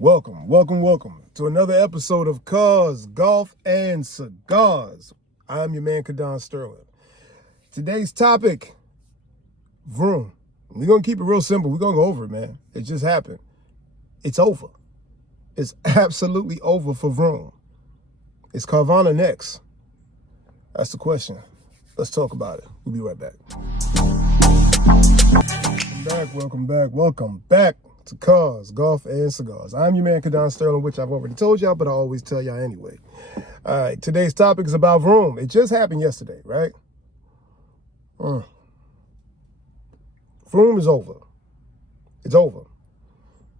Welcome to another episode of Cars, Golf, and Cigars. I'm your man, Kadon Sterling. Today's topic, Vroom. We're going to keep it real simple. We're going to go over it, man. It just happened. It's over. It's absolutely over for Vroom. Is Carvana next? That's the question. Let's talk about it. We'll be right back. Welcome back to Cars, Golf, and Cigars. I'm your man, Kadon Sterling, which I've already told y'all, but I always tell y'all anyway. All right, today's topic is about Vroom. It just happened yesterday, right? Vroom is over. It's over.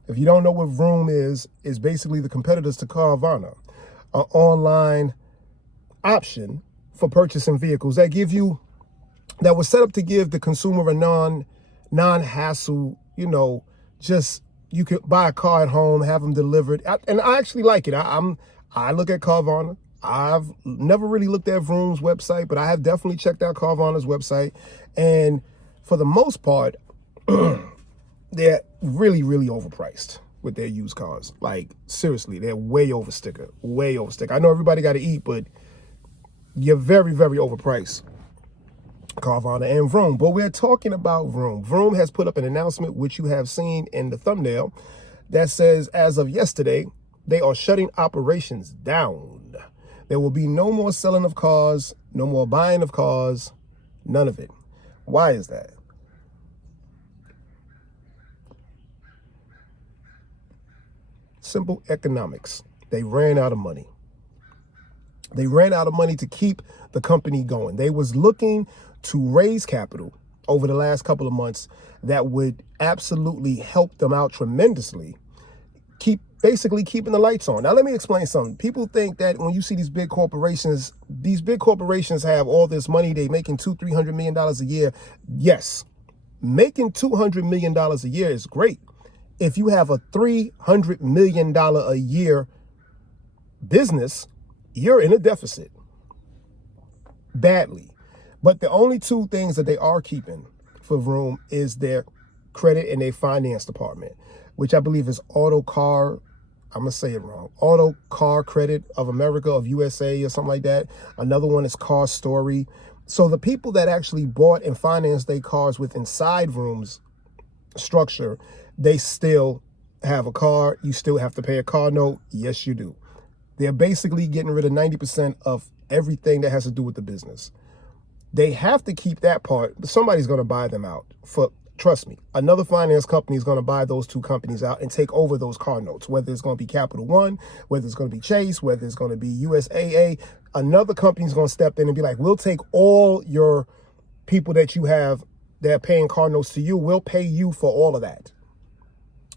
If you don't know what Vroom is basically the competitors to Carvana, an online option for purchasing vehicles that was set up to give the consumer a non-hassle, just you could buy a car at home, have them delivered. And I actually like it. I look at Carvana. I've never really looked at Vroom's website, but I have definitely checked out Carvana's website. And for the most part, they're really, really overpriced with their used cars. Like, seriously, they're way oversticker. I know everybody got to eat, but you're very, very overpriced. Carvana and Vroom. But we're talking about Vroom. Vroom has put up an announcement, which you have seen in the thumbnail, that says as of yesterday, they are shutting operations down. There will be no more selling of cars, no more buying of cars, none of it. Why is that? Simple economics. They ran out of money. They ran out of money to keep the company going. They was looking to raise capital over the last couple of months that would absolutely help them out tremendously, basically keeping the lights on. Now, let me explain something. People think that when you see these big corporations have all this money, they making $200-300 million a year. Yes, making $200 million a year is great. If you have a $300 million a year business, you're in a deficit badly. But the only two things that they are keeping for Vroom is their credit and their finance department, which I believe is Auto Car Credit of America, of USA, or something like that. Another one is Car Story. So the people that actually bought and financed their cars with inside Vroom's structure, they still have a car. You still have to pay a car note. Yes, you do. They're basically getting rid of 90% of everything that has to do with the business. They have to keep that part, but somebody's going to buy them out. Trust me, another finance company is going to buy those two companies out and take over those car notes, whether it's going to be Capital One, whether it's going to be Chase, whether it's going to be USAA. Another company is going to step in and be like, we'll take all your people that you have that are paying car notes to you. We'll pay you for all of that.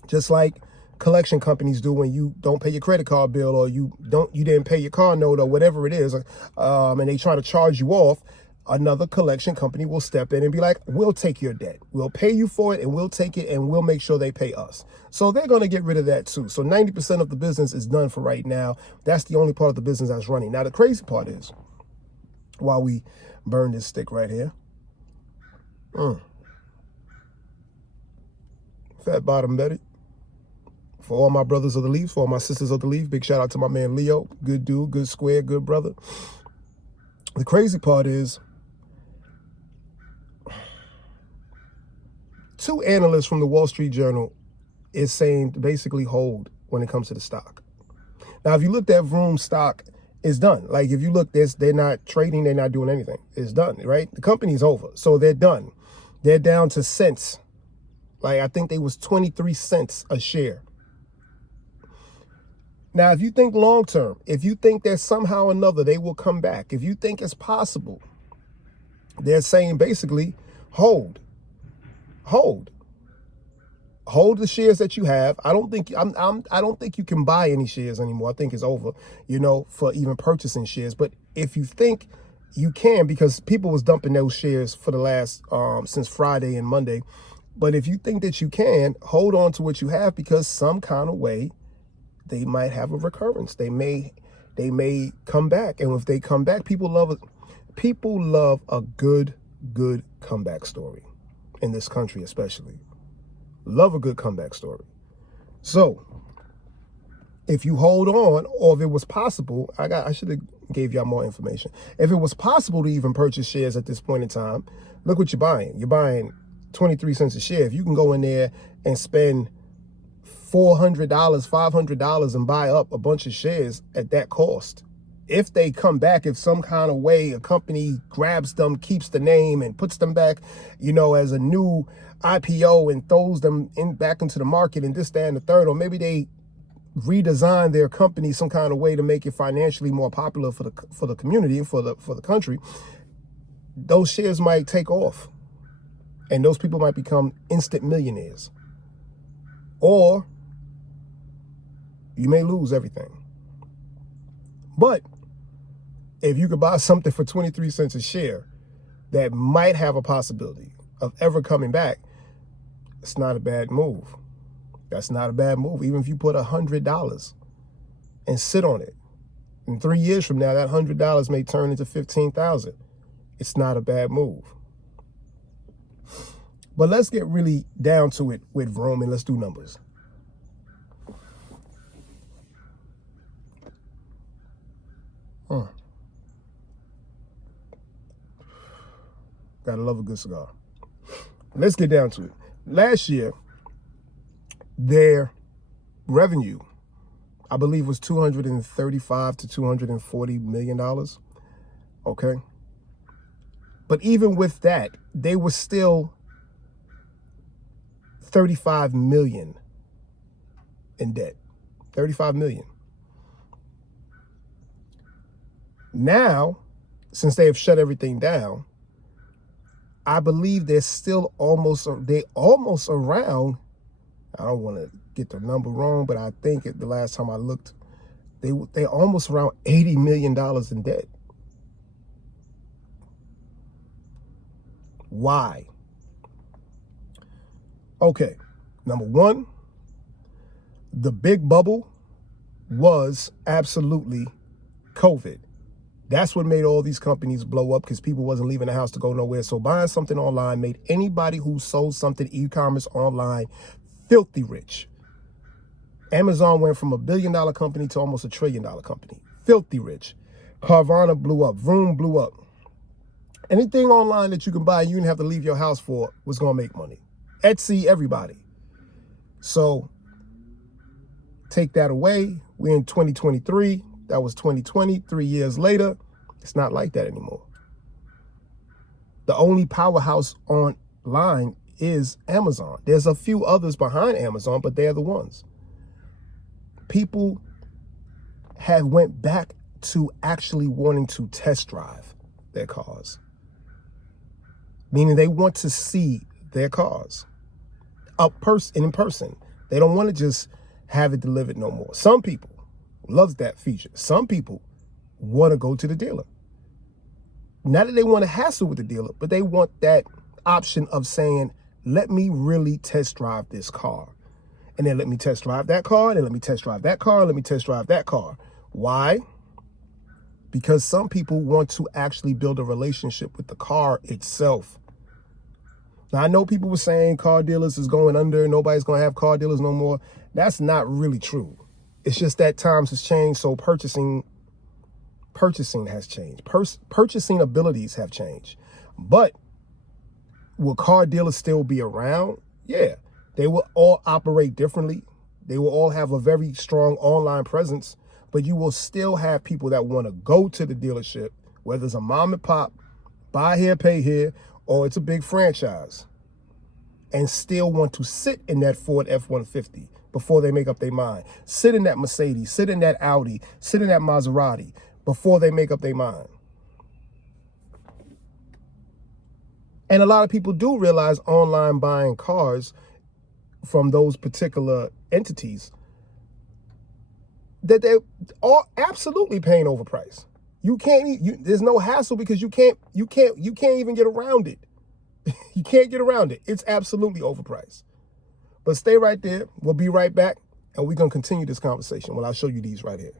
Just like collection companies do when you don't pay your credit card bill, or you didn't pay your car note, or whatever it is, and they try to charge you off. Another collection company will step in and be like, we'll take your debt. We'll pay you for it, and we'll take it, and we'll make sure they pay us. So they're going to get rid of that too. So 90% of the business is done for right now. That's the only part of the business that's running. Now, the crazy part is, while we burn this stick right here, Fat Bottom Betty. For all my brothers of the Leaf, for all my sisters of the Leaf, big shout out to my man Leo. Good dude, good square, good brother. The crazy part is, two analysts from the Wall Street Journal is saying to basically hold when it comes to the stock. Now, if you looked at Vroom stock, it's done. Like, if you look, they're not trading, they're not doing anything. It's done, right? The company's over, so they're done. They're down to cents. Like, I think they was 23 cents a share. Now, if you think long term, if you think that somehow or another they will come back, if you think it's possible, they're saying basically hold the shares that you have. I don't think you can buy any shares anymore. I think it's over, for even purchasing shares. But if you think you can, because people was dumping those shares for the last since Friday and Monday. But if you think that you can, hold on to what you have, because some kind of way they might have a recurrence. They may come back. And if they come back, people love a good comeback story in this country, especially. Love a good comeback story. So if you hold on, or if it was possible, I should have gave y'all more information. If it was possible to even purchase shares at this point in time, look what you're buying. You're buying 23 cents a share. If you can go in there and spend $400, $500 and buy up a bunch of shares at that cost, if they come back, if some kind of way a company grabs them, keeps the name and puts them back, as a new IPO and throws them back into the market and this, that, and the third, or maybe they redesign their company some kind of way to make it financially more popular for the community and for the country, those shares might take off and those people might become instant millionaires, or you may lose everything. But if you could buy something for 23 cents a share that might have a possibility of ever coming back, it's not a bad move. That's not a bad move. Even if you put $100 and sit on it, in 3 years from now, that $100 may turn into $15,000. It's not a bad move. But let's get really down to it with Vroom and let's do numbers. Gotta love a good cigar. Let's get down to it. Last year, their revenue, I believe, was $235 to $240 million. Okay. But even with that, they were still 35 million in debt. 35 million. Now, since they have shut everything down, I believe they're still almost around, I don't want to get the number wrong, but I think the last time I looked, they almost around $80 million in debt. Why? Okay, number one, the big bubble was absolutely COVID. That's what made all these companies blow up, because people wasn't leaving the house to go nowhere. So buying something online made anybody who sold something e-commerce online filthy rich. Amazon went from $1 billion company to almost $1 trillion company. Filthy rich. Carvana blew up. Vroom blew up. Anything online that you can buy, you didn't have to leave your house for, was going to make money. Etsy, everybody. So take that away. We're in 2023. That was 2020. 3 years later, it's not like that anymore. The only powerhouse online is Amazon. There's a few others behind Amazon, but they're the ones. People have went back to actually wanting to test drive their cars. Meaning they want to see their cars in person. They don't want to just have it delivered no more. Some people love that feature. Some people want to go to the dealer. Not that they want to hassle with the dealer, but they want that option of saying, let me really test drive this car. And then let me test drive that car, and then let me test drive that car, and let me test drive that car. Why? Because some people want to actually build a relationship with the car itself. Now, I know people were saying car dealers is going under, nobody's going to have car dealers no more. That's not really true. It's just that times has changed, so purchasing has changed. Purchasing abilities have changed. But will car dealers still be around? Yeah. They will all operate differently. They will all have a very strong online presence, but you will still have people that want to go to the dealership, whether it's a mom and pop, buy here, pay here, or it's a big franchise, and still want to sit in that Ford F-150 before they make up their mind. Sit in that Mercedes, sit in that Audi, sit in that Maserati before they make up their mind. And a lot of people do realize online buying cars from those particular entities that they're all absolutely paying overpriced. You can't, there's no hassle because you can't even get around it. You can't get around it. It's absolutely overpriced. But stay right there. We'll be right back, and we're going to continue this conversation. Well, I'll show you these right here.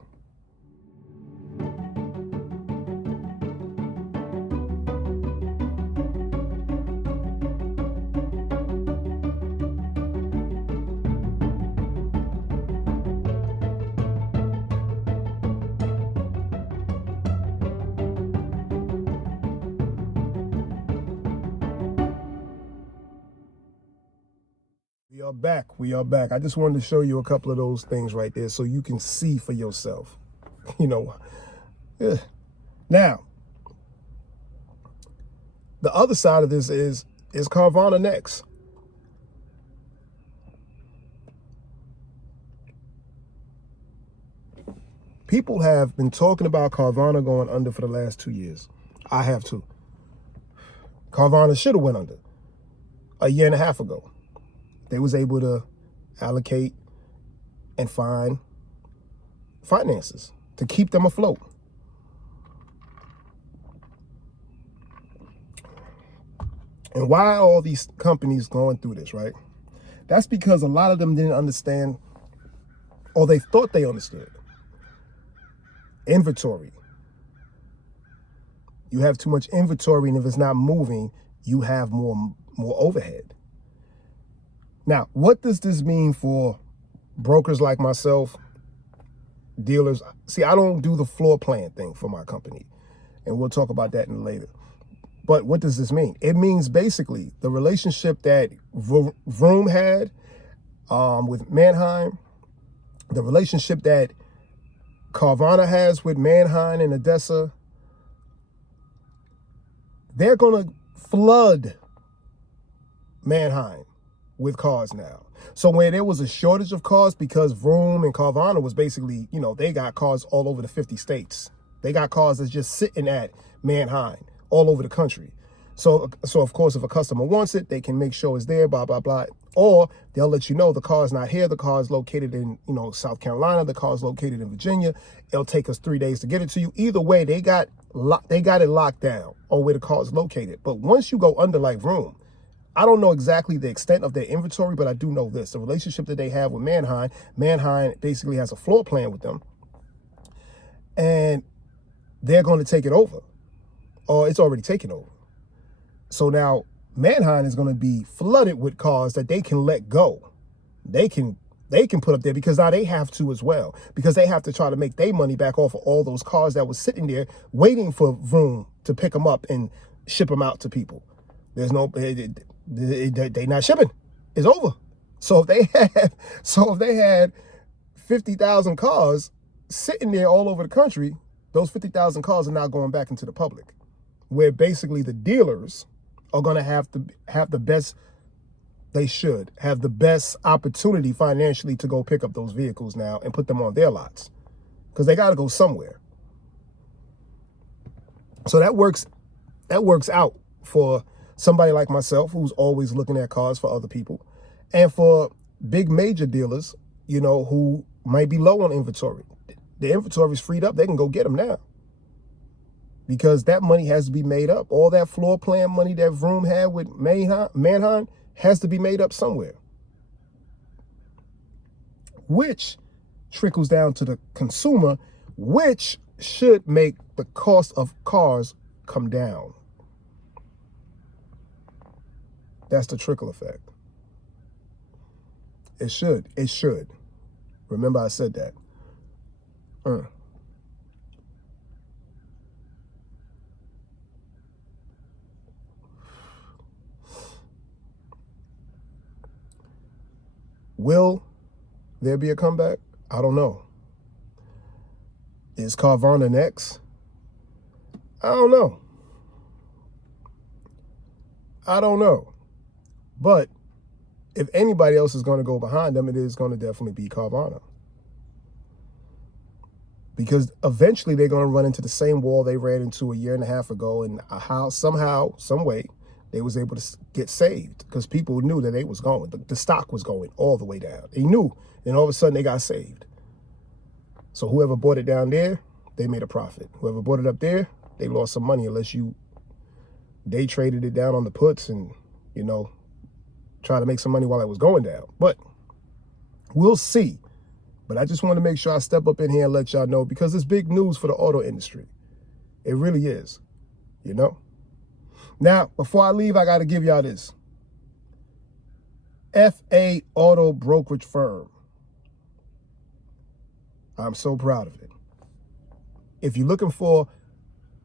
are back. We are back. I just wanted to show you a couple of those things right there so you can see for yourself. You know, yeah. Now, the other side of this is Carvana next? People have been talking about Carvana going under for the last 2 years. I have too. Carvana should have went under a year and a half ago. They was able to allocate and find finances to keep them afloat. And why are all these companies going through this, right? That's because a lot of them didn't understand, or they thought they understood. Inventory. You have too much inventory, and if it's not moving, you have more overhead. Now, what does this mean for brokers like myself, dealers? See, I don't do the floor plan thing for my company, and we'll talk about that later. But what does this mean? It means basically the relationship that Vroom had with Mannheim, the relationship that Carvana has with Mannheim and Odessa. They're going to flood Mannheim with cars now. So when there was a shortage of cars, because Vroom and Carvana was basically, you know, they got cars all over the 50 states. They got cars that's just sitting at Mannheim all over the country. So of course, if a customer wants it, they can make sure it's there, blah, blah, blah. Or they'll let you know the car's not here. The car's located in, you know, South Carolina. The car's located in Virginia. It'll take us 3 days to get it to you. Either way, they got it locked down on where the car's located. But once you go under like Vroom, I don't know exactly the extent of their inventory, but I do know this. The relationship that they have with Mannheim basically has a floor plan with them. And they're going to take it over. Or it's already taken over. So now Mannheim is going to be flooded with cars that they can let go. They can put up there because now they have to as well, because they have to try to make their money back off of all those cars that was sitting there waiting for Vroom to pick them up and ship them out to people. There's no, they not shipping. It's over. So if they had 50,000 cars sitting there all over the country, those 50,000 cars are now going back into the public, where basically the dealers are going to have the best, they should have the best opportunity financially to go pick up those vehicles now and put them on their lots, because they got to go somewhere. So that works out for somebody like myself, who's always looking at cars for other people, and for big major dealers, you know, who might be low on inventory. The inventory is freed up. They can go get them now, because that money has to be made up. All that floor plan money that Vroom had with Mannheim has to be made up somewhere, which trickles down to the consumer, which should make the cost of cars come down. That's the trickle effect. It should. It should. Remember I said that. Will there be a comeback? I don't know. Is Carvana next? I don't know. I don't know. But if anybody else is going to go behind them, it is going to definitely be Carvana. Because eventually they're going to run into the same wall they ran into a year and a half ago, and somehow, some way, they was able to get saved, because people knew that they was going. The stock was going all the way down. They knew, and all of a sudden they got saved. So whoever bought it down there, they made a profit. Whoever bought it up there, they lost some money, unless you day traded it down on the puts and, you know, try to make some money while it was going down. But we'll see. But I just want to make sure I step up in here and let y'all know, because it's big news for the auto industry. It really is, you know. Now, before I leave, I got to give y'all this. FA Auto Brokerage Firm. I'm so proud of it. If you're looking for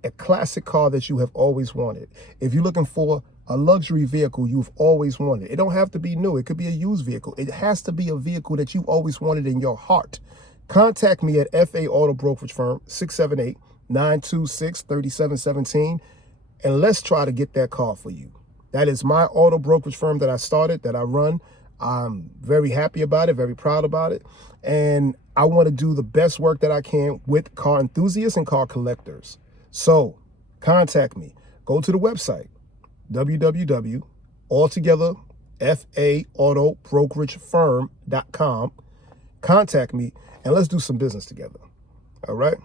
a classic car that you have always wanted, if you're looking for a luxury vehicle you've always wanted. It don't have to be new. It could be a used vehicle. It has to be a vehicle that you've always wanted in your heart. Contact me at FA Auto Brokerage Firm, 678-926-3717, and let's try to get that car for you. That is my auto brokerage firm that I started, that I run. I'm very happy about it, very proud about it. And I want to do the best work that I can with car enthusiasts and car collectors. So contact me. Go to the website, www.altogetherfaautobrokerageFirm.com. Contact me and let's do some business together. All right?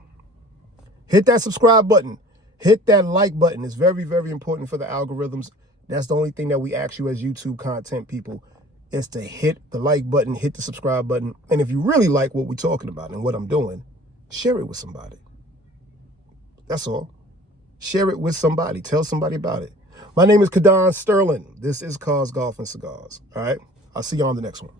Hit that subscribe button. Hit that like button. It's very, very important for the algorithms. That's the only thing that we ask you as YouTube content people, is to hit the like button, hit the subscribe button. And if you really like what we're talking about and what I'm doing, share it with somebody. That's all. Share it with somebody. Tell somebody about it. My name is Kadon Sterling. This is Cars, Golf, and Cigars. All right? I'll see you on the next one.